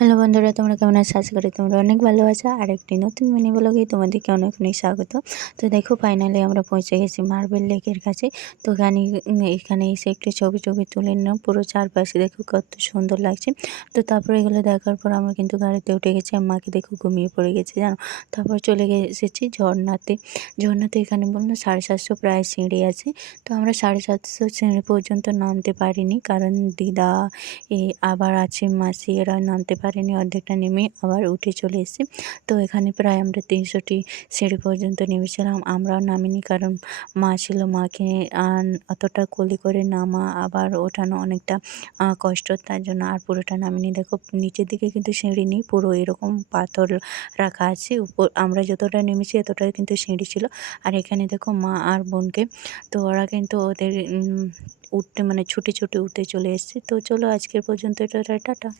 Hello বন্ধুরা, তোমরা কেমন আছো? আশা করি তোমরা অনেক ভালো আছো। আরেকটি নতুন মিনি ব্লগে তোমাদেরকে অনেক অনেক স্বাগত। তো দেখো, ফাইনালি আমরা পৌঁছে গেছি মার্বেল লেকের কাছে। তো এখানে এসে একটু ছবি টবি তুলে নিলাম। পুরো চারপাশে দেখো কত সুন্দর লাগছে। তো তারপরে এগুলো দেখার পর আমরা কিন্তু গাড়িতে উঠে গেছি। আর মাকে দেখো ঘুমিয়ে পড়ে গেছে, জানো। তারপর চলে এসেছি ঝর্ণাতে। ঝর্ণাতে এখানে বললো 750 প্রায় সিঁড়ি আছে। তো আমরা 750 সিঁড়ি পর্যন্ত নামতে পারিনি, কারণ দিদা আবার আছে মাসি, এরা নামতে পারেনি। অর্ধেকটা নেমে আবার উঠে চলে এসেছি। তো এখানে প্রায় আমরা 300টি সিঁড়ি পর্যন্ত নেমেছিলাম। আমরাও নামিনি, কারণ মা ছিল। মাকে অতটা কোলে করে নামা আবার ওঠানো অনেকটা কষ্ট, তার জন্য আর পুরোটা নামিনি। দেখো নিচের দিকে কিন্তু সিঁড়ি নেই, পুরো এরকম পাথর রাখা আছে। উপর আমরা যতটা নেমেছি এতটাই কিন্তু সিঁড়ি ছিল। আর এখানে দেখো মা আর বোনকে, তো ওরা কিন্তু ওদের উঠতে মানে ছুটে ছুটে উঠতে চলে এসেছে। তো চলো আজকের পর্যন্ত এটা টাটা।